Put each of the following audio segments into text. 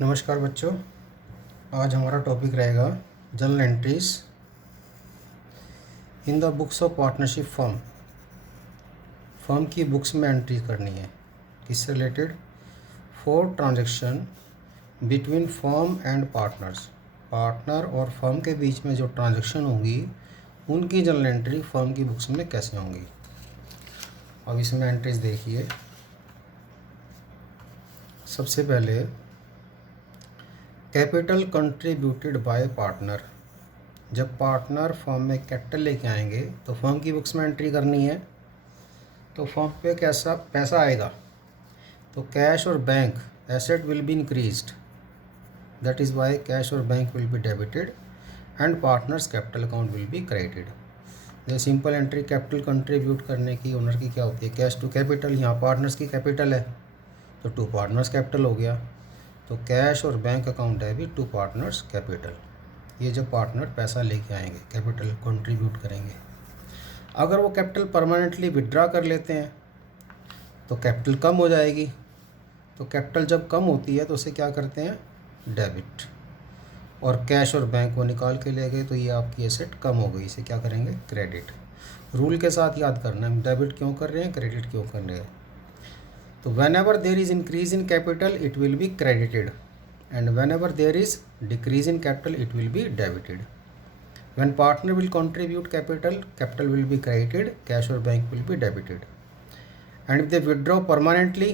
नमस्कार बच्चों। आज हमारा टॉपिक रहेगा journal entries in the books of partnership firm. Firm की बुक्स में एंट्री करनी है किससे related? For transaction between firm and partners. Partner और फर्म के बीच में जो ट्रांजैक्शन होंगी उनकी जर्नल एंट्री फर्म की बुक्स में कैसे होंगी। अब इसमें एंट्रीज देखिए। सबसे पहले कैपिटल कंट्रीब्यूटेड बाय पार्टनर। जब पार्टनर फर्म में कैपिटल लेके आएंगे तो फर्म की बुक्स में एंट्री करनी है। तो फर्म पे कैसा पैसा आएगा? तो कैश और bank asset will be increased, that is why cash और bank will be debited and partners capital account will be credited. ये सिंपल एंट्री कैपिटल कंट्रीब्यूट करने की ओनर की क्या होती है? Cash to capital. यहाँ पार्टनर्स की कैपिटल है तो टू पार्टनर्स कैपिटल हो गया। तो कैश और बैंक अकाउंट है भी टू पार्टनर्स कैपिटल। ये जब पार्टनर पैसा लेके आएंगे कैपिटल कंट्रीब्यूट करेंगे। अगर वो कैपिटल परमानेंटली विड्रा कर लेते हैं तो कैपिटल कम हो जाएगी। तो कैपिटल जब कम होती है तो उसे क्या करते हैं? डेबिट। और कैश और बैंक को निकाल के ले गए तो ये आपकी एसेट कम हो गई, इसे क्या करेंगे? क्रेडिट। रूल के साथ याद करना है, डेबिट क्यों कर रहे हैं, क्रेडिट क्यों कर रहे हैं। तो whenever there is increase in capital it will be credited and whenever there is decrease in capital it will be debited. When partner will contribute capital, capital will be credited, cash or bank will be debited. And if they withdraw permanently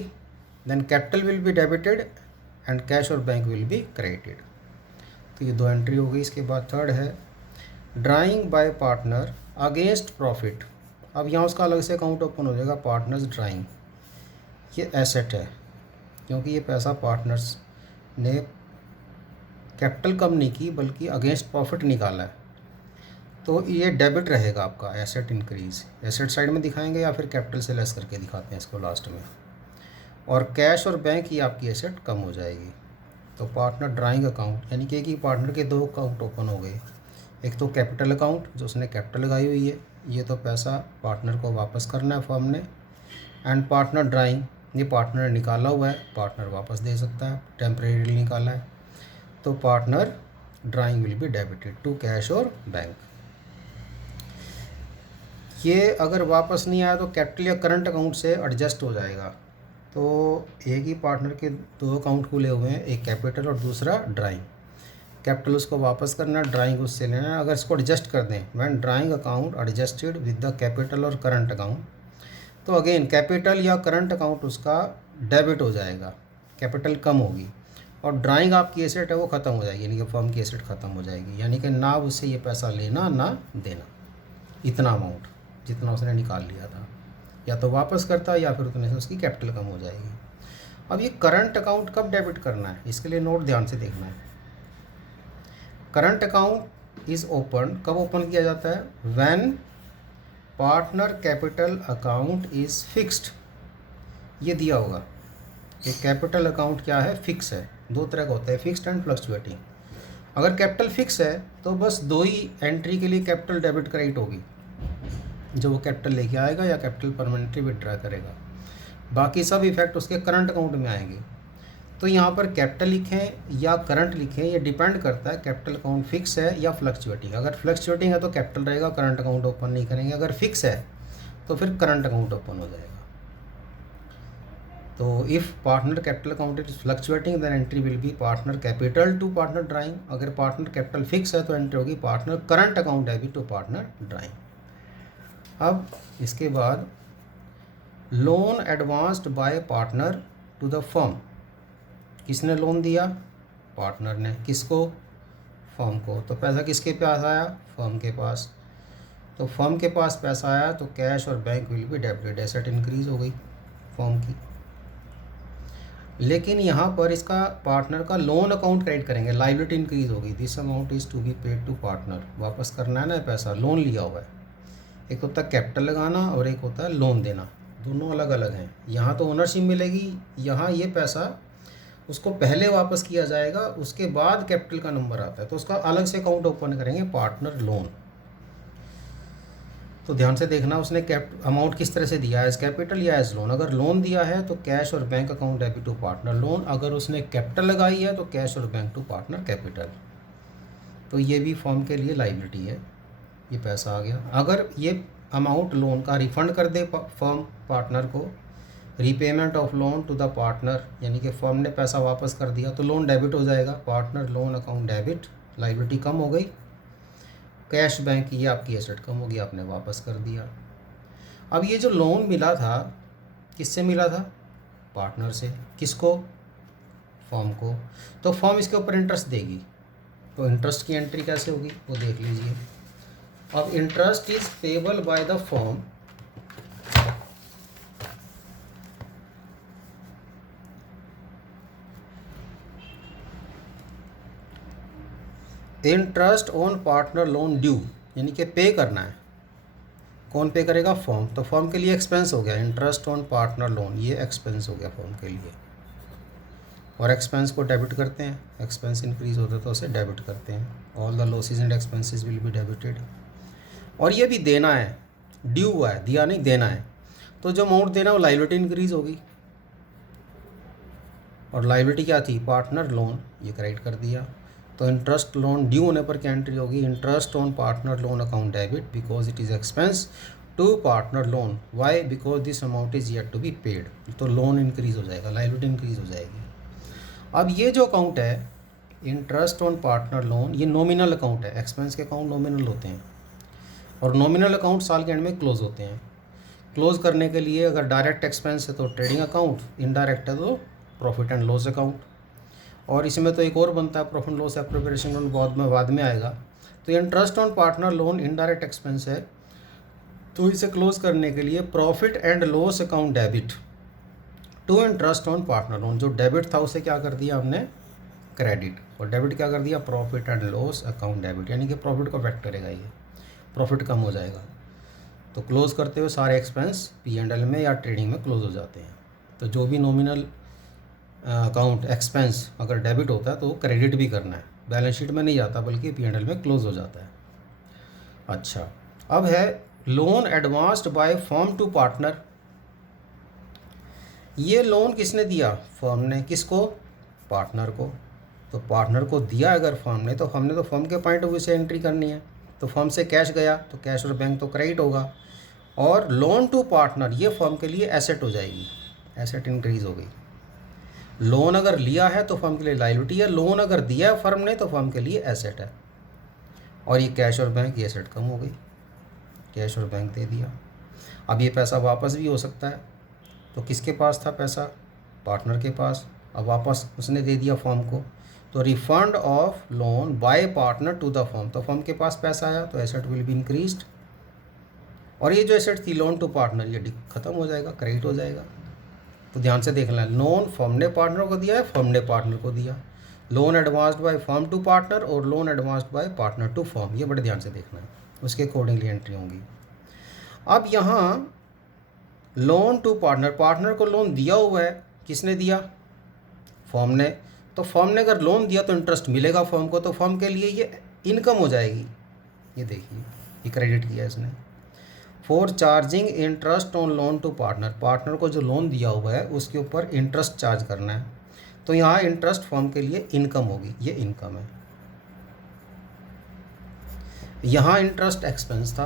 then capital will be debited and cash or bank will be credited. तो ये दो entry हो गई। इसके बाद third है drawing bye partner against profit. अब यहाँ उसका अलग से अकाउंट ओपन हो जाएगा, पार्टनर्स ड्राइंग। ये एसेट है क्योंकि ये पैसा पार्टनर्स ने कैपिटल कम नहीं की बल्कि अगेंस्ट प्रॉफिट निकाला है। तो ये डेबिट रहेगा आपका, एसेट इंक्रीज। एसेट साइड में दिखाएंगे या फिर कैपिटल से लेस करके दिखाते हैं इसको लास्ट में। और कैश और बैंक ही आपकी एसेट कम हो जाएगी। तो पार्टनर ड्राइंग अकाउंट यानी कि पार्टनर के दो अकाउंट ओपन हो गए। एक तो कैपिटल अकाउंट जो उसने कैपिटल लगाई हुई है, ये तो पैसा पार्टनर को वापस करना है फर्म ने। एंड पार्टनर ड्राइंग, ये पार्टनर ने निकाला हुआ है, पार्टनर वापस दे सकता है, टेम्परेरीली निकाला है। तो partner drawing will be debited to cash और बैंक। ये अगर वापस नहीं आया तो कैपिटल या करंट अकाउंट से एडजस्ट हो जाएगा। तो एक ही पार्टनर के दो अकाउंट खुले हुए हैं, एक कैपिटल और दूसरा ड्राइंग। कैपिटल उसको वापस करना, ड्राइंग उससे लेना। अगर इसको एडजस्ट कर दें, when drawing account adjusted with the capital और करंट अकाउंट, तो अगेन कैपिटल या करंट अकाउंट उसका डेबिट हो जाएगा, कैपिटल कम होगी। और ड्राइंग आपकी एसेट है वो ख़त्म हो जाएगी, यानी कि फर्म की एसेट ख़त्म हो जाएगी। यानी कि ना उससे ये पैसा लेना ना देना, इतना अमाउंट जितना उसने निकाल लिया था या तो वापस करता या फिर उतने से उसकी कैपिटल कम हो जाएगी। अब ये करंट अकाउंट कब डेबिट करना है, इसके लिए नोट ध्यान से देखना है। करंट अकाउंट इज़ ओपन, कब ओपन किया जाता है? When partner capital account is fixed. ये दिया होगा। एक कैपिटल अकाउंट क्या है? फिक्स है। दो तरह का होता है, फिक्स्ड एंड फ्लक्चुएटिंग। अगर कैपिटल फिक्स है तो बस दो ही एंट्री के लिए कैपिटल डेबिट क्रेडिट होगी, जो वो कैपिटल लेके आएगा या कैपिटल परमानेंटली विड्रा करेगा। बाकी सब इफेक्ट उसके करंट अकाउंट में आएंगे। तो यहाँ पर कैपिटल लिखें या करंट लिखें, ये डिपेंड करता है कैपिटल अकाउंट फिक्स है या फ्लक्चुएटिंग। अगर फ्लक्चुएटिंग है तो कैपिटल रहेगा, करंट अकाउंट ओपन नहीं करेंगे। अगर फिक्स है तो फिर करंट अकाउंट ओपन हो जाएगा। तो if partner capital account is fluctuating then entry will be partner capital to partner drawing. अगर पार्टनर कैपिटल फिक्स है तो एंट्री होगी पार्टनर करंट अकाउंट है भी टू पार्टनर ड्राइंग। अब इसके बाद loan advanced by partner to the firm. किसने लोन दिया? पार्टनर ने। किसको? फर्म को। तो पैसा किसके पास आया? फर्म के पास। तो फर्म के पास पैसा आया तो कैश और bank will be debited, asset increase हो गई फर्म की। लेकिन यहाँ पर इसका पार्टनर का लोन अकाउंट क्रेडिट करेंगे, लाइबिलिटी इंक्रीज होगी। This amount is to be paid to partner. वापस करना है ना पैसा, लोन लिया हुआ है। एक होता है कैपिटल लगाना और एक होता है लोन देना, दोनों अलग अलग हैं। यहाँ तो ओनरशिप मिलेगी, यहाँ ये पैसा उसको पहले वापस किया जाएगा, उसके बाद कैपिटल का नंबर आता है तो उसका अलग से अकाउंट ओपन करेंगे, पार्टनर लोन। तो ध्यान से देखना उसने अमाउंट किस तरह से दिया है, एज कैपिटल या एज लोन। अगर लोन दिया है तो कैश और bank account debit to partner loan, अगर उसने कैपिटल लगाई है तो कैश और बैंक टू पार्टनर कैपिटल। तो ये भी फर्म के लिए लाइबिलिटी है, ये पैसा आ गया। अगर ये अमाउंट लोन का रिफंड कर दे फर्म पार्टनर को, repayment of loan to the partner, यानी कि फर्म ने पैसा वापस कर दिया तो लोन डेबिट हो जाएगा, partner loan account debit, liability कम हो गई। कैश बैंक, ये आपकी एसेट कम होगी, आपने वापस कर दिया। अब ये जो लोन मिला था किससे मिला था, पार्टनर से। किसको, फर्म को। तो फर्म इसके ऊपर इंटरेस्ट देगी, तो इंटरेस्ट की एंट्री कैसे होगी वो देख लीजिए। अब interest is payable by the firm interest on partner loan due, यानी कि पे करना है। कौन पे करेगा, फर्म। तो फर्म के लिए एक्सपेंस हो गया इंटरेस्ट ऑन पार्टनर लोन, ये एक्सपेंस हो गया फर्म के लिए। और एक्सपेंस को डेबिट करते हैं, एक्सपेंस इंक्रीज होता है तो उसे डेबिट करते हैं। All the losses and expenses will be debited. और ये भी देना है, ड्यू हुआ है, दिया नहीं देना है, तो जो अमाउंट देना है वो लाइबिलिटी इंक्रीज होगी। और लाइबिलिटी क्या थी, पार्टनर लोन, ये क्रेडिट कर दिया। तो इंटरेस्ट लोन ड्यू होने पर क्या एंट्री होगी, interest on partner loan account debit because it is expense to partner loan, why because this amount is yet to be paid. तो लोन इंक्रीज हो जाएगा, लाइबिलिटी इंक्रीज हो जाएगी। अब ये जो अकाउंट है इंटरेस्ट ऑन पार्टनर लोन, ये नॉमिनल अकाउंट है, एक्सपेंस के अकाउंट नॉमिनल होते हैं और नॉमिनल अकाउंट साल के एंड में क्लोज होते हैं। क्लोज करने के लिए अगर डायरेक्ट एक्सपेंस है तो ट्रेडिंग अकाउंट, इनडायरेक्ट है तो प्रॉफिट एंड लॉस अकाउंट। और इसमें तो एक और बनता है प्रॉफिट लॉस एप्रोप्रिएशन बाद में आएगा। तो ये interest on partner loan indirect expense है, तो इसे क्लोज करने के लिए profit and loss account debit to interest on partner loan, जो डेबिट था उसे क्या कर दिया हमने, क्रेडिट, और डेबिट क्या कर दिया, profit and loss account debit, यानी कि प्रॉफिट को अफेक्ट करेगा, ये प्रॉफिट कम हो जाएगा। तो क्लोज करते हुए सारे एक्सपेंस P&L में या ट्रेडिंग में क्लोज हो जाते हैं। तो जो भी नॉमिनल अकाउंट एक्सपेंस अगर डेबिट होता है तो क्रेडिट भी करना है, बैलेंस शीट में नहीं जाता बल्कि P&L में क्लोज हो जाता है। अच्छा, अब है loan advanced by firm to partner. ये लोन किसने दिया, फर्म ने। किसको, पार्टनर को। तो पार्टनर को दिया अगर फर्म ने, तो हमने तो फर्म के पॉइंट ऑफ व्यू से एंट्री करनी है। तो फर्म से कैश गया तो कैश और बैंक तो क्रेडिट होगा। और लोन टू पार्टनर, ये फर्म के लिए एसेट हो जाएगी, एसेट इंक्रीज हो गई। लोन अगर लिया है तो फर्म के लिए लायबिलिटी है, लोन अगर दिया है फर्म ने तो फर्म के लिए एसेट है। और ये कैश और बैंक, ये एसेट कम हो गई, कैश और बैंक दे दिया। अब ये पैसा वापस भी हो सकता है, तो किसके पास था पैसा, पार्टनर के पास। अब वापस उसने दे दिया फर्म को, तो refund of loan by partner to the firm, तो फर्म के पास पैसा आया तो एसेट विल बी इंक्रीज्ड। और ये जो एसेट थी लोन टू पार्टनर, ये खत्म हो जाएगा, क्रेडिट हो जाएगा। तो ध्यान से देखना है, लोन फर्म ने पार्टनर को दिया है, फर्म ने पार्टनर को दिया। Loan advanced by firm to partner और loan advanced by partner to firm, ये बड़े ध्यान से देखना है, उसके अकॉर्डिंगली एंट्री होंगी। अब यहाँ लोन टू पार्टनर, पार्टनर को लोन दिया हुआ है, किसने दिया, फर्म ने। तो फर्म ने अगर लोन दिया तो इंटरेस्ट मिलेगा फर्म को, तो फर्म के लिए ये इनकम हो जाएगी। ये देखिए, ये क्रेडिट किया इसने। For charging interest on loan to partner, partner को जो लोन दिया हुआ है उसके ऊपर इंटरेस्ट चार्ज करना है, तो यहाँ इंटरेस्ट फर्म के लिए इनकम होगी, ये इनकम है। यहाँ इंटरेस्ट एक्सपेंस था,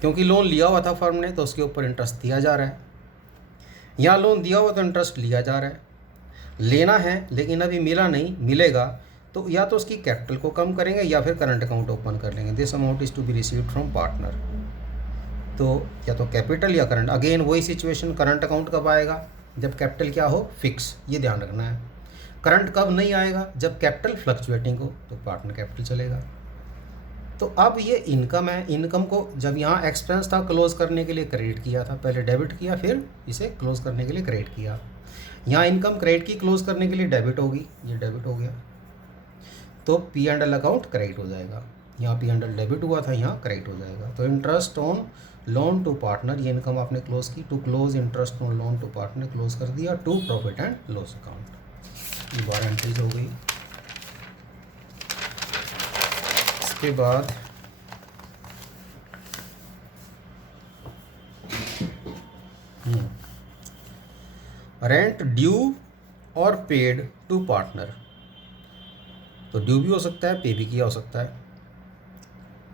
क्योंकि लोन लिया हुआ था फर्म ने तो उसके ऊपर इंटरेस्ट दिया जा रहा है। यहाँ लोन दिया हुआ तो इंटरेस्ट लिया जा रहा है, लेना है लेकिन अभी मिला नहीं, मिलेगा तो या तो उसकी कैपिटल को कम करेंगे या फिर करंट अकाउंट ओपन कर लेंगे। This amount is to be received from partner, तो या तो कैपिटल या करंट। अगेन वही सिचुएशन, करंट अकाउंट कब आएगा, जब कैपिटल क्या हो, फिक्स, ये ध्यान रखना है। करंट कब नहीं आएगा, जब कैपिटल फ्लक्चुएटिंग हो, तो पार्टनर कैपिटल चलेगा। तो अब ये इनकम है, इनकम को जब यहाँ एक्सपेंस था क्लोज करने के लिए क्रेडिट किया था, पहले डेबिट किया फिर इसे क्लोज करने के लिए क्रेडिट किया। यहाँ इनकम क्रेडिट की क्लोज करने के लिए डेबिट होगी, ये डेबिट हो गया, तो P&L अकाउंट क्रेडिट हो जाएगा। यहाँ P&L डेबिट हुआ था, यहाँ क्रेडिट हो जाएगा। तो interest on loan to partner, ये इनकम आपने क्लोज की, to close interest on loan to partner close कर दिया, to profit and loss account, ये 12 एंट्रीज हो गई। इसके बाद रेंट ड्यू और पेड टू पार्टनर, तो ड्यू भी हो सकता है, पे भी किया हो सकता है।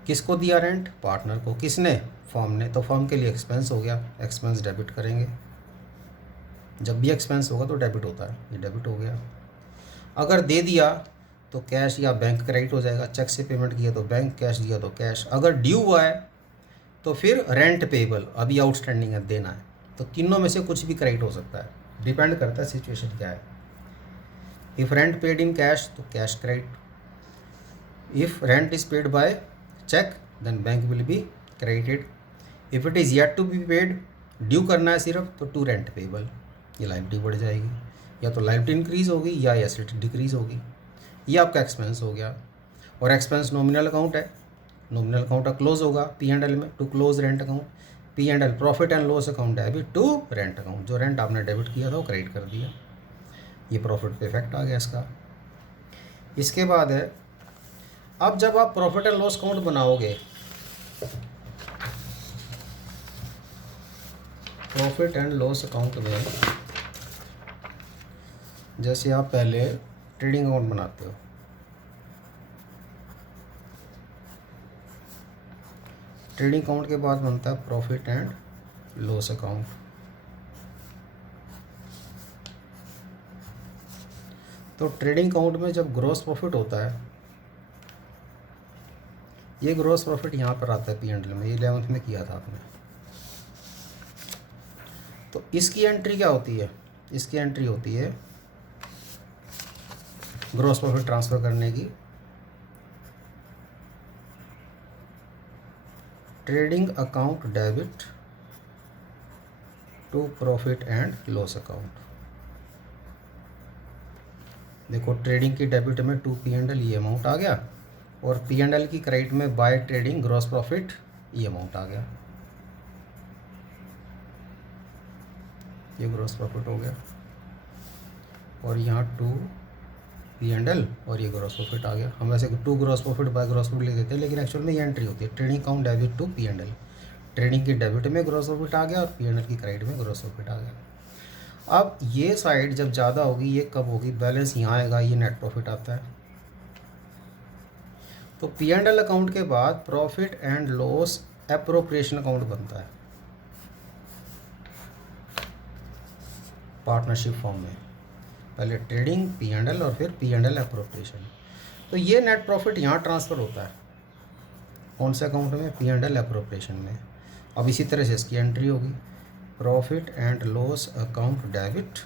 किसको दिया रेंट? पार्टनर को। किसने? फर्म ने। तो फर्म के लिए एक्सपेंस हो गया, एक्सपेंस डेबिट करेंगे। जब भी एक्सपेंस होगा तो डेबिट होता है, ये डेबिट हो गया। अगर दे दिया तो कैश या बैंक क्रेडिट हो जाएगा, चेक से पेमेंट किया तो बैंक, कैश दिया तो कैश। अगर ड्यू हुआ है तो फिर रेंट पेबल, अभी आउटस्टैंडिंग है, देना है। तो तीनों में से कुछ भी क्रेडिट हो सकता है, डिपेंड करता है सिचुएशन क्या है। If rent paid in cash तो cash credit, if rent is paid by cheque then bank will be credited. If it is yet to be paid, due करना है सिर्फ, तो टू रेंट पेबल, ये लाइबिलिटी बढ़ जाएगी। या तो लाइबिलिटी इंक्रीज होगी या एसेट डिक्रीज होगी। ये आपका एक्सपेंस हो गया। और एक्सपेंस नॉमिनल अकाउंट है, नॉमिनल अकाउंट क्लोज होगा P&L में, to close rent account. P&L profit and loss account है अभी टू रेंट अकाउंट, जो रेंट आपने डेबिट किया था वो क्रेडिट कर दिया। ये प्रॉफिट पे इफेक्ट आ गया इसका। इसके बाद है, अब जब आप प्रॉफिट एंड लॉस अकाउंट बनाओगे, प्रॉफिट एंड लॉस अकाउंट में जैसे आप पहले ट्रेडिंग अकाउंट बनाते हो, ट्रेडिंग अकाउंट के बाद बनता है प्रॉफिट एंड लॉस अकाउंट। तो ट्रेडिंग अकाउंट में जब ग्रॉस प्रॉफिट होता है, ये ग्रॉस प्रॉफिट यहाँ पर आता है P&L में, ये 11th में किया था आपने। तो इसकी एंट्री क्या होती है? इसकी एंट्री होती है ग्रॉस प्रॉफिट ट्रांसफ़र करने की, trading account debit to profit and loss account. देखो ट्रेडिंग की डेबिट में टू P&L ये अमाउंट आ गया, और P&L की क्रेडिट में बाय ट्रेडिंग ग्रॉस प्रॉफिट ये अमाउंट आ गया, ये ग्रॉस प्रॉफिट हो गया। और यहाँ टू P&L और ये ग्रॉस प्रॉफिट आ गया। हम वैसे to gross profit by gross profit लिख देते हैं, लेकिन एक्चुअल में ये एंट्री होती है trading account debit to P&L। Trading की डेबिट में ग्रॉस प्रॉफिट आ गया और P&L की क्रेडिट में ग्रॉस प्रॉफिट आ गया। अब ये साइड जब ज़्यादा होगी, ये कब होगी? बैलेंस यहाँ आएगा, ये नेट प्रॉफिट आता है। तो P&L अकाउंट के बाद profit and loss appropriation account बनता है पार्टनरशिप फॉर्म में। पहले ट्रेडिंग, P&L और फिर P&L एप्रोप्रिएशन। तो ये नेट प्रॉफिट यहाँ ट्रांसफ़र होता है, कौन से अकाउंट में? P&L एप्रोप्रिएशन में। अब इसी तरह से इसकी एंट्री होगी, profit and loss account debit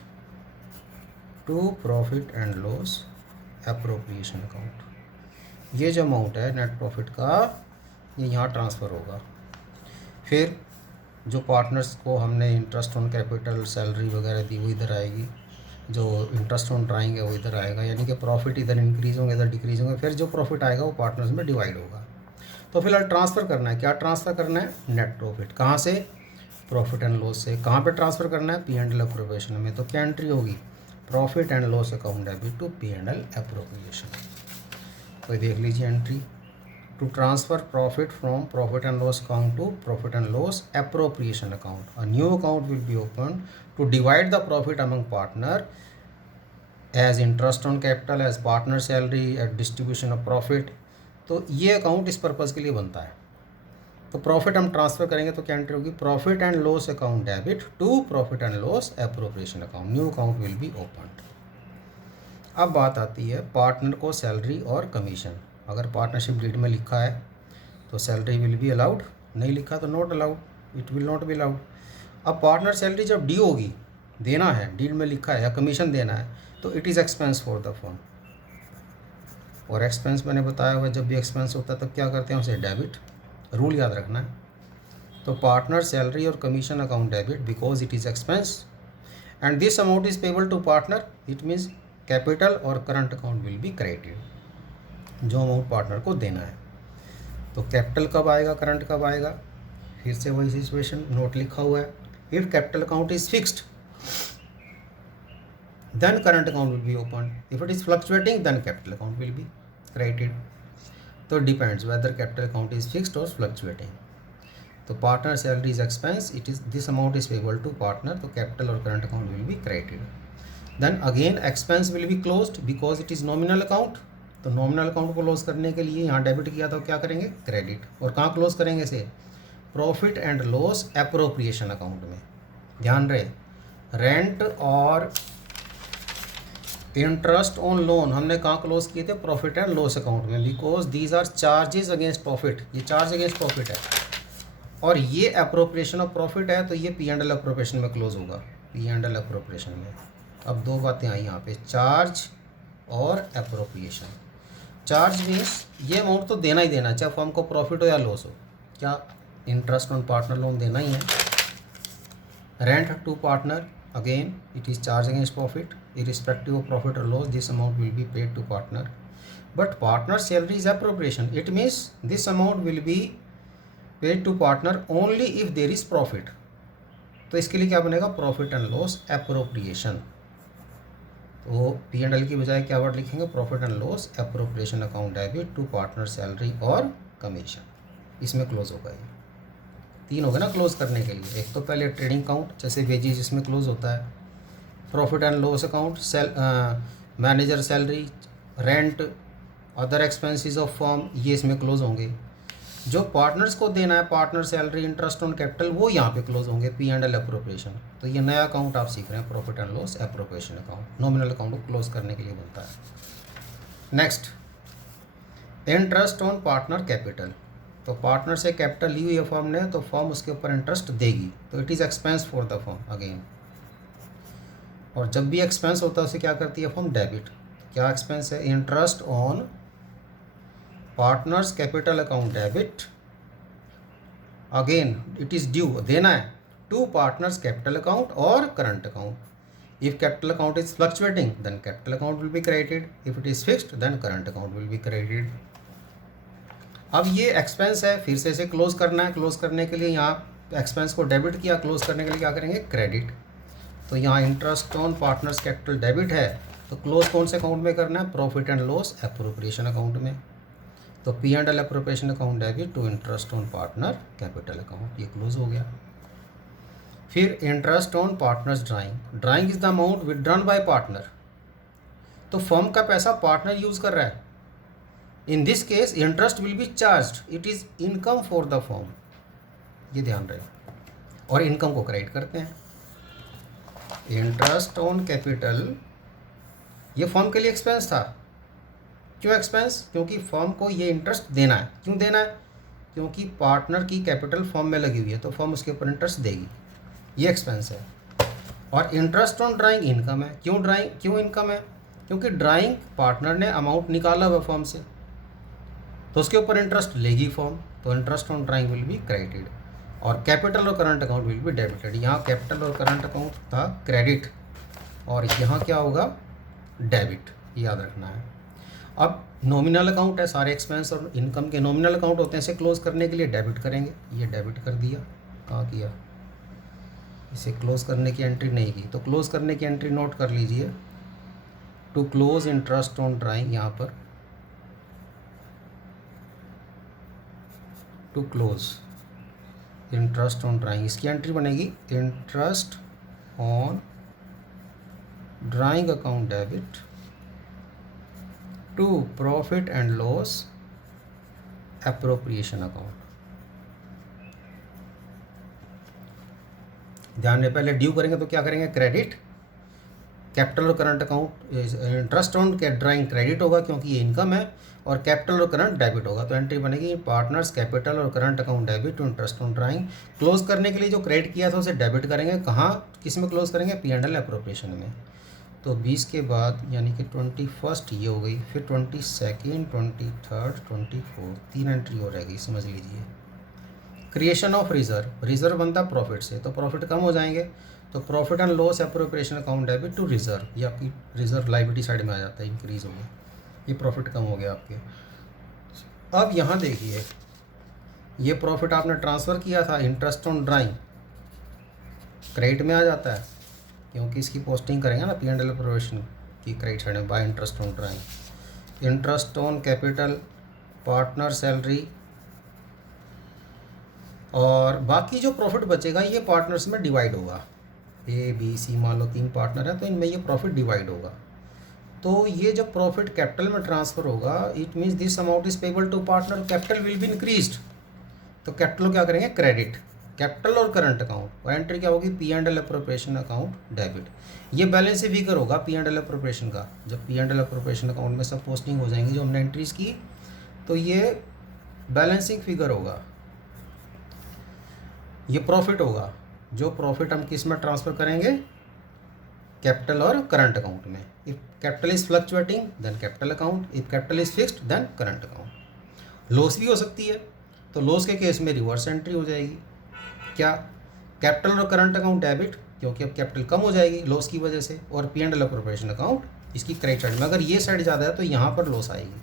to profit and loss appropriation account. ये जो अमाउंट है नेट प्रॉफिट का, ये यहाँ ट्रांसफ़र होगा। फिर जो पार्टनर्स को हमने इंटरेस्ट ऑन कैपिटल, सैलरी वगैरह दी, वो इधर आएगी। जो इंटरेस्ट ऑन ड्राइंग है वो इधर आएगा, यानी कि प्रॉफिट इधर इंक्रीज होंगे, इधर डिक्रीज होंगे। फिर जो प्रॉफिट आएगा वो पार्टनर्स में डिवाइड होगा। तो फिलहाल ट्रांसफ़र करना है, क्या ट्रांसफ़र करना है? Net profit. कहाँ से? प्रॉफिट एंड लॉस से। कहाँ पे ट्रांसफ़र करना है? P&L एप्रोप्रिएशन में। तो क्या एंट्री होगी? Profit and loss account debit to P&L appropriation. तो देख लीजिए entry, to transfer profit from profit and loss account to profit and loss appropriation account. A new account will be open to divide the profit among partner as interest on capital, as partner salary, as distribution of profit. तो ये account इस purpose के लिए बनता है। तो profit हम transfer करेंगे तो क्या एंट्री होगी? Profit and loss account debit to profit and loss appropriation account. New account will be open. अब बात आती है पार्टनर को सैलरी और कमीशन। अगर पार्टनरशिप डीड में लिखा है तो सैलरी विल बी अलाउड, नहीं लिखा तो not allowed, it will not be allowed. अब पार्टनर सैलरी जब ड्यू होगी, देना है, डीड में लिखा है, या कमीशन देना है, तो it is expense for the firm. और एक्सपेंस मैंने बताया हुआ, जब भी एक्सपेंस होता है तब क्या करते हैं? उसे डेबिट। रूल याद रखना है। तो पार्टनर सैलरी और commission account debit because it is expense and this amount is payable to partner, it means capital और current account will be credited. जो अमाउंट पार्टनर को देना है। तो कैपिटल कब आएगा, करंट कब आएगा? फिर से वही सिचुएशन, नोट लिखा हुआ है। If capital account is fixed then current account will be opened. If it is fluctuating, then capital account will be credited. So it depends whether capital account is fixed or fluctuating. तो partner salary is expense, it is this amount is payable to partner, तो capital और current account will be credited. Then again expense will be closed because it is nominal account. तो nominal account को close करने के लिए यहाँ debit किया तो क्या करेंगे, क्रेडिट. और कहाँ क्लोज करेंगे इसे, profit and loss appropriation account में. ध्यान रहे, रेंट और इंटरेस्ट ऑन लोन हमने कहाँ क्लोज किए थे, प्रॉफिट एंड लॉस अकाउंट में, because these are charges against profit. ये चार्ज अगेंस्ट प्रॉफिट है और ये अप्रोप्रिएशन ऑफ प्रॉफिट है, तो ये पी एंड एल अप्रोप्रिएशन में क्लोज होगा, पी एंड एल अप्रोप्रिएशन में. अब दो बातें आई यहाँ पे, चार्ज और अप्रोप्रिएशन. चार्ज मीन्स ये अमाउंट तो देना ही देना, चाहे फर्म को प्रॉफिट हो या लॉस हो. क्या, इंटरेस्ट ऑन पार्टनर लोन देना ही है. Rent to partner, again it is charge against profit, irrespective of profit or loss this amount will be paid to partner. But partner salary is appropriation, it means this amount will be paid to partner only if there is profit. तो इसके लिए क्या बनेगा, profit and loss appropriation. तो P and L की बजाय क्या word लिखेंगे, profit and loss appropriation account debit to partner salary और कमीशन. इसमें क्लोज होगा. ये तीन हो गए ना क्लोज करने के लिए. एक तो पहले ट्रेडिंग अकाउंट जैसे वेजेज इसमें क्लोज होता है, profit and loss account, manager salary, rent, other expenses of firm, ये इसमें क्लोज होंगे. जो पार्टनर्स को देना है, partner salary, interest on capital, वो यहाँ पे क्लोज होंगे, पी एंड एल अप्रोप्रिएशन. तो ये नया अकाउंट आप सीख रहे हैं, profit and loss appropriation account, nominal account को क्लोज करने के लिए बनता है. Next, interest on partner capital. तो पार्टनर से कैपिटल ली हुई है फर्म ने, तो फर्म उसके ऊपर इंटरेस्ट देगी, तो it is expense for the firm again. और जब भी एक्सपेंस होता है उसे क्या करती है फर्म, डेबिट. क्या एक्सपेंस है, interest on partners capital account debit, again it is due, देना है, टू पार्टनर्स कैपिटल अकाउंट और current account. If capital account is fluctuating then capital account will be credited, if it is fixed then current account will be credited. अब ये expense है, फिर से इसे close करना है. क्लोज करने के लिए यहाँ एक्सपेंस को डेबिट किया, क्लोज करने के लिए क्या करेंगे, क्रेडिट. तो यहाँ interest on partners capital debit है, तो क्लोज कौन से अकाउंट में करना है, profit and loss appropriation account में. तो P and L appropriation account debit to interest on partner capital account, ये क्लोज हो गया. फिर interest on partners drawing. Drawing is the amount withdrawn by partner. तो फर्म का पैसा पार्टनर यूज कर रहा है. In this case interest will be charged, it is income for the firm, ये ध्यान रहे. और इनकम को क्रेडिट करते हैं. इंटरेस्ट ऑन कैपिटल, ये फर्म के लिए एक्सपेंस था. क्यों एक्सपेंस, क्योंकि फर्म को ये इंटरेस्ट देना है. क्यों देना है, क्योंकि पार्टनर की कैपिटल फर्म में लगी हुई है, तो फर्म उसके ऊपर इंटरेस्ट देगी, ये एक्सपेंस है. और इंटरेस्ट ऑन ड्राइंग इनकम है. क्यों इनकम है, क्योंकि ड्राइंग पार्टनर ने अमाउंट निकाला हुआ फर्म से, तो उसके ऊपर इंटरेस्ट लेगी फर्म, तो interest on drawing will be credited. और कैपिटल और current account will be debited. यहाँ कैपिटल और करंट अकाउंट था क्रेडिट, और यहाँ क्या होगा, डेबिट, याद रखना है. अब नॉमिनल अकाउंट है, सारे एक्सपेंस और इनकम के नॉमिनल अकाउंट होते हैं, इसे क्लोज करने के लिए डेबिट करेंगे. ये डेबिट कर दिया, कहाँ किया, इसे क्लोज करने की एंट्री नहीं की, तो क्लोज करने की एंट्री नोट कर लीजिए, to close interest on drawing. यहाँ पर to close interest on drawing, इसकी एंट्री बनेगी interest on drawing account debit to profit and loss appropriation account. ध्यान रहे, पहले ड्यू करेंगे तो क्या करेंगे, क्रेडिट. कैपिटल और current account, interest on drawing credit होगा क्योंकि ये इनकम है, और कैपिटल और करंट डेबिट होगा, तो एंट्री बनेगी पार्टनर्स कैपिटल और current account debit to interest on drawing. Close करने के लिए जो क्रेडिट किया था उसे डेबिट करेंगे. कहाँ, किस में क्लोज करेंगे, पी एंड एल एप्रोप्रिएशन में. तो 20 के बाद यानी कि 21 ये हो गई, फिर 22, 23, 24, 3 एंट्री हो रहेगी, समझ लीजिए. क्रिएशन ऑफ रिजर्व, रिजर्व बनता है प्रॉफिट से, तो प्रॉफिट कम हो जाएंगे, तो profit and loss appropriation account debit to reserve, ये आपकी रिजर्व लाइबिलिटी साइड में आ जाता है, इंक्रीज हो गया, ये प्रॉफिट कम हो गया आपके. अब यहाँ देखिए, ये प्रॉफिट आपने ट्रांसफ़र किया था इंटरेस्ट ऑन ड्राइंग, क्रेडिट में आ जाता है क्योंकि इसकी पोस्टिंग करेंगे ना पी एंड एल एप्रोप्रिएशन की क्रेडिट साइड में, by interest on drawing. Interest on capital, partner salary और बाकी जो प्रॉफिट बचेगा ये पार्टनर्स में डिवाइड होगा। ए बी सी मान लो 3 पार्टनर है तो इनमें ये प्रॉफिट डिवाइड होगा। तो ये जब प्रॉफिट कैपिटल में ट्रांसफ़र होगा it means this amount is payable to partner, capital will be increased. तो कैपिटल क्या करेंगे, क्रेडिट। कैपिटल और करंट अकाउंट और एंट्री क्या होगी, P and L appropriation account debit. ये बैलेंस ही फिगर होगा पी एंड एल अप्रोप्रिएशन का। जब P and L appropriation account में सब पोस्टिंग हो जाएंगी जो हमने एंट्रीज की तो ये बैलेंसिंग फिगर होगा, ये प्रॉफिट होगा। जो प्रॉफिट हम किस में ट्रांसफ़र करेंगे, कैपिटल और करंट अकाउंट में। If capital is fluctuating then capital account, if capital is fixed then current account. Loss भी हो सकती है तो लॉस के केस में रिवर्स एंट्री हो जाएगी। क्या, कैपिटल और करंट अकाउंट डेबिट, क्योंकि अब कैपिटल कम हो जाएगी लॉस की वजह से, और P and L appropriation account इसकी क्रेडिट साइड में। अगर ये साइड ज़्यादा है तो यहाँ पर लॉस आएगी,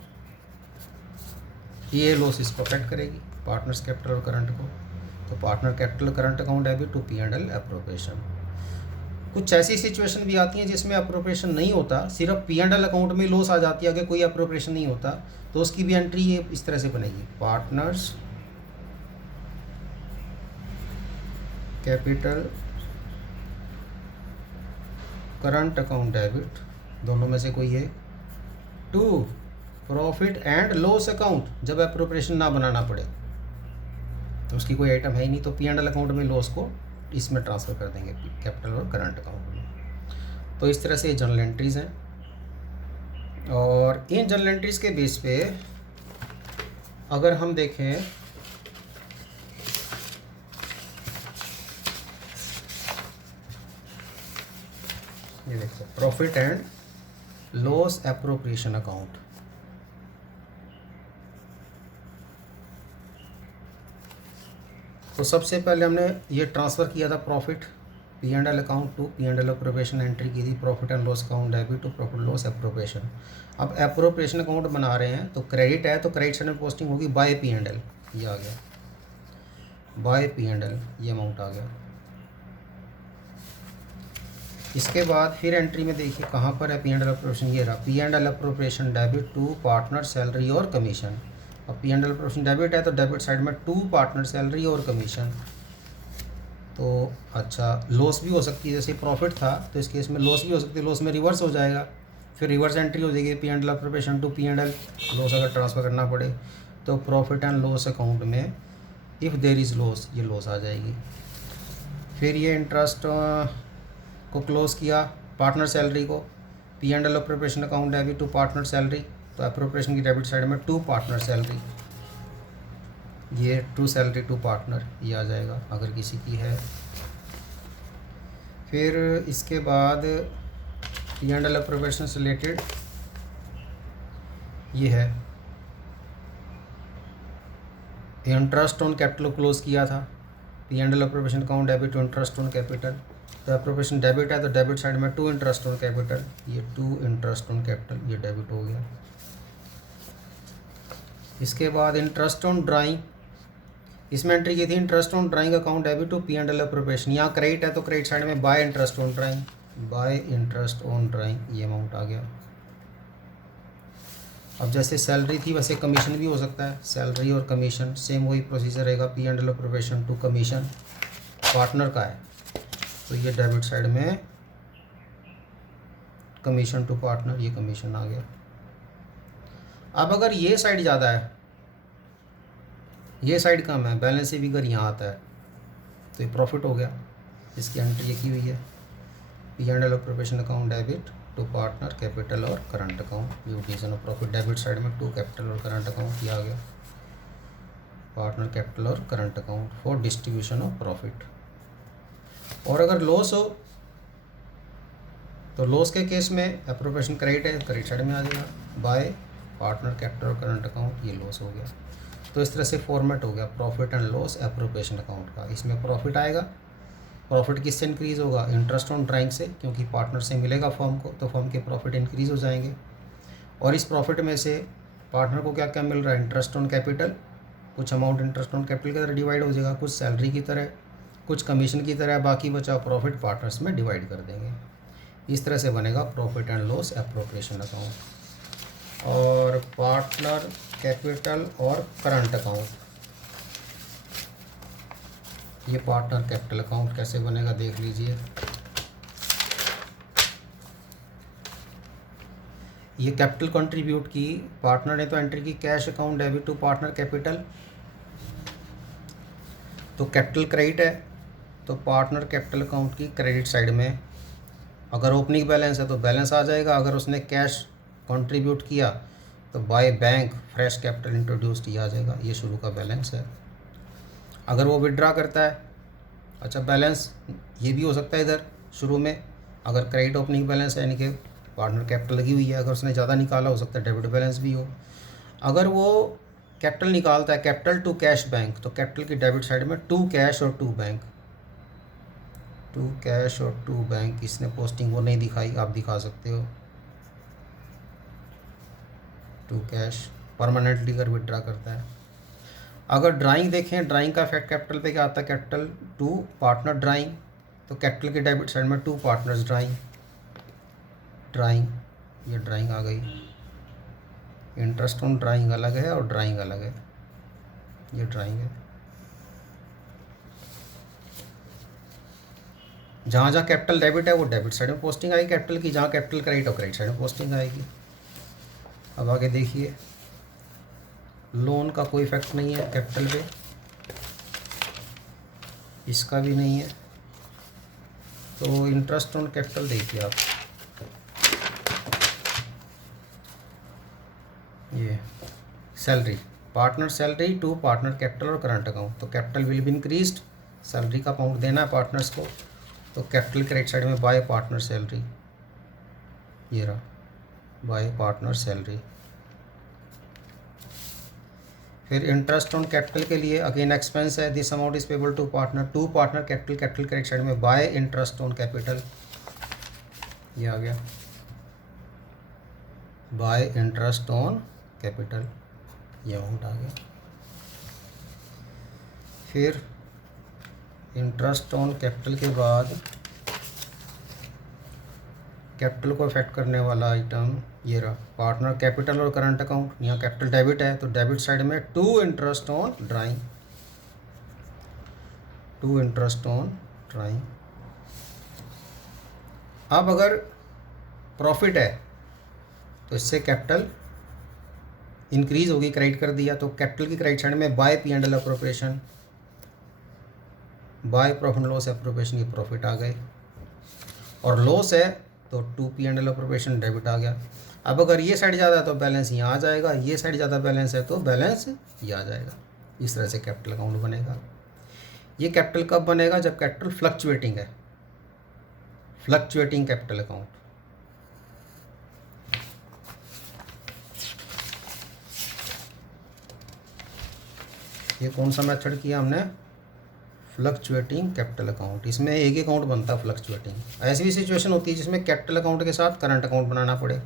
ये लॉस इसको अफेक्ट करेगी पार्टनर्स कैपिटल और करंट को। तो partner capital current account debit to P and L appropriation. कुछ ऐसी सिचुएशन भी आती हैं जिसमें अप्रोप्रिएशन नहीं होता, सिर्फ पी एंड एल अकाउंट में लॉस आ जाती है, अगर कोई अप्रोप्रिएशन नहीं होता तो उसकी भी एंट्री ये इस तरह से बनेगी, partners capital current account debit, दोनों में से कोई है, to profit and loss account, जब अप्रोप्रिएशन ना बनाना पड़े तो उसकी कोई आइटम है ही नहीं, तो पी एंड एल अकाउंट में लॉस को इसमें ट्रांसफ़र कर देंगे कैपिटल और करंट अकाउंट में। तो इस तरह से ये जर्नल एंट्रीज़ हैं। और इन जर्नल एंट्रीज़ के बेस पे अगर हम देखें ये देखो profit and loss appropriation account, तो सबसे पहले हमने ये ट्रांसफ़र किया था profit P and L account to P and L appropriation, entry की थी profit and loss account debit to profit loss appropriation. अब एप्रोप्रिएशन अकाउंट बना रहे हैं तो क्रेडिट है तो क्रेडिट साइड में पोस्टिंग होगी बाय पी एंड एल, ये आ गया बाय पी एंड एल, ये अमाउंट आ गया। इसके बाद फिर एंट्री में देखिए कहाँ पर है पी एंड एल अप्रोप्रिएशन, ये रहा P and L appropriation debit to partner salary और कमीशन। अब P and L appropriation debit है तो डेबिट साइड में टू पार्टनर सैलरी और कमीशन। तो अच्छा लॉस भी हो सकती है, जैसे प्रॉफिट था तो इस केस में लॉस भी हो सकती है, लॉस में रिवर्स हो जाएगा, फिर रिवर्स एंट्री हो जाएगी P and L appropriation to P and L, loss अगर ट्रांसफ़र करना पड़े तो प्रॉफिट एंड लॉस अकाउंट में इफ़ देर इज़ लॉस, ये लॉस आ जाएगी। फिर ये इंटरेस्ट को क्लोज़ किया पार्टनर सैलरी को, P and L appropriation account debit to partner salary, तो अप्रोप्रिएशन की डेबिट साइड में टू पार्टनर सैलरी, ये टू सैलरी टू पार्टनर ये आ जाएगा अगर किसी की है। फिर इसके बाद पी एंड एल अप्रोप्रिएशन से रिलेटेड ये है इंटरेस्ट ऑन कैपिटल क्लोज किया था, P and L appropriation account debit to interest on capital, तो अप्रोप्रिएशन डेबिट है तो डेबिट साइड में टू इंटरेस्ट ऑन कैपिटल, ये टू इंटरेस्ट ऑन कैपिटल ये डेबिट हो गया। इसके बाद इंटरेस्ट ऑन ड्राइंग, इसमें एंट्री की थी interest on drawing account debit to P and L appropriation, यहाँ क्रेडिट है तो क्रेडिट साइड में by interest on drawing, bye interest on drawing ये अमाउंट आ गया। अब जैसे सैलरी थी वैसे कमीशन भी हो सकता है, सैलरी और कमीशन सेम वही प्रोसीजर रहेगा, P and L appropriation to commission partner का है तो ये डेबिट साइड में कमीशन टू पार्टनर ये कमीशन आ गया। अब अगर ये साइड ज़्यादा है ये साइड कम है, बैलेंस से फिगर यहाँ आता है तो ये प्रॉफिट हो गया, इसकी एंट्री ये की हुई है P and L appropriation account debit to partner capital और करंट अकाउंट, ये division of profit debit side में टू कैपिटल और करंट अकाउंट ये आ गया, पार्टनर कैपिटल और current account for distribution of profit. और अगर लॉस हो तो लॉस के केस में अप्रोप्रिएशन क्रेडिट है क्रेडिट साइड में आ जाएगा बाय पार्टनर कैपिटल और करंट अकाउंट, ये लॉस हो गया। तो इस तरह से फॉर्मेट हो गया profit and loss appropriation account का। इसमें प्रॉफिट आएगा, प्रॉफिट किससे इंक्रीज़ होगा, इंटरेस्ट ऑन ड्राइंग से, क्योंकि पार्टनर से मिलेगा फर्म को तो फर्म के प्रॉफिट इंक्रीज़ हो जाएंगे। और इस प्रॉफिट में से पार्टनर को क्या क्या मिल रहा है, इंटरेस्ट ऑन कैपिटल, कुछ अमाउंट इंटरेस्ट ऑन कैपिटल की तरह डिवाइड हो जाएगा, कुछ सैलरी की तरह, कुछ कमीशन की तरह, बाकी बचा प्रॉफिट पार्टनर्स में डिवाइड कर देंगे। इस तरह से बनेगा profit and loss appropriation account. और पार्टनर कैपिटल और करंट अकाउंट, ये पार्टनर कैपिटल अकाउंट कैसे बनेगा देख लीजिए। ये कैपिटल कंट्रीब्यूट की, पार्टनर ने तो एंट्री की cash account debit to partner capital, तो कैपिटल क्रेडिट है, तो पार्टनर कैपिटल अकाउंट की क्रेडिट साइड में अगर ओपनिंग बैलेंस है तो बैलेंस आ जाएगा, अगर उसने कैश कंट्रीब्यूट किया तो by bank fresh capital introduced किया जाएगा, ये शुरू का बैलेंस है। अगर वो विड्रा करता है, अच्छा बैलेंस ये भी हो सकता है इधर शुरू में, अगर क्रेडिट ओपनिंग बैलेंस है यानी कि पार्टनर कैपिटल लगी हुई है, अगर उसने ज़्यादा निकाला हो सकता है डेबिट बैलेंस भी हो। अगर वो कैपिटल निकालता है कैपिटल टू कैश बैंक, तो कैपिटल की डेबिट साइड में टू कैश और टू बैंक, टू कैश और टू बैंक, इसने पोस्टिंग वो नहीं दिखाई, आप दिखा सकते हो। टू कैश परमानेंटली अगर विड्रा करता है। अगर ड्राइंग देखें, ड्राइंग का इफेक्ट कैपिटल पे क्या आता है, कैपिटल टू पार्टनर ड्राइंग, तो कैपिटल की डेबिट साइड में टू पार्टनर्स ड्राइंग, ड्राइंग ये ड्राइंग आ गई। इंटरेस्ट ऑन ड्राइंग अलग है और ड्राइंग अलग है, ये ड्राइंग है। जहाँ जहाँ कैपिटल डेबिट है वो डेबिट साइड में पोस्टिंग आएगी कैपिटल की, जहाँ कैपिटल क्रेडिट और क्रेडिट साइड में पोस्टिंग आएगी। अब आगे देखिए, लोन का कोई इफेक्ट नहीं है कैपिटल पे, इसका भी नहीं है। तो इंटरेस्ट ऑन कैपिटल देखिए आप, ये salary, partner salary to partner capital और करंट अकाउंट, तो capital will be increased, salary का अमाउंट देना है पार्टनर्स को, तो कैपिटल क्रेडिट साइड में बाय पार्टनर सैलरी, ये रहा बाय पार्टनर सैलरी। फिर इंटरेस्ट ऑन कैपिटल के लिए अगेन एक्सपेंस है, this amount is payable to partner capital, capital credit side में बाय इंटरेस्ट ऑन कैपिटल, ये आ गया बाय इंटरेस्ट ऑन कैपिटल, ये अमाउंट आ गया। फिर इंटरेस्ट ऑन कैपिटल के बाद कैपिटल को अफेक्ट करने वाला आइटम ये रहा, पार्टनर कैपिटल और करंट अकाउंट, यहाँ कैपिटल डेबिट है तो डेबिट साइड में to interest on drawing, to interest on drawing. अब अगर प्रॉफिट है तो इससे कैपिटल इंक्रीज होगी, क्रेडिट कर दिया, तो कैपिटल की क्रेडिट साइड में by P&L appropriation, by profit loss appropriation, ये प्रॉफिट आ गए, और लॉस है तो टू P&L अप्रोप्रिएशन डेबिट आ गया। अब अगर ये साइड ज़्यादा है तो बैलेंस यहाँ आ जाएगा, ये साइड ज़्यादा बैलेंस है तो बैलेंस ये आ जाएगा। इस तरह से कैपिटल अकाउंट बनेगा। ये कैपिटल कब बनेगा, जब कैपिटल फ्लक्चुएटिंग है, फ्लक्चुएटिंग कैपिटल अकाउंट। ये कौन सा मेथड किया हमने, फ्लक्चुएटिंग कैपिटल अकाउंट, इसमें एक अकाउंट बनता है फ्लक्चुएटिंग। ऐसी भी सिचुएशन होती है जिसमें कैपिटल अकाउंट के साथ करंट अकाउंट बनाना पड़े,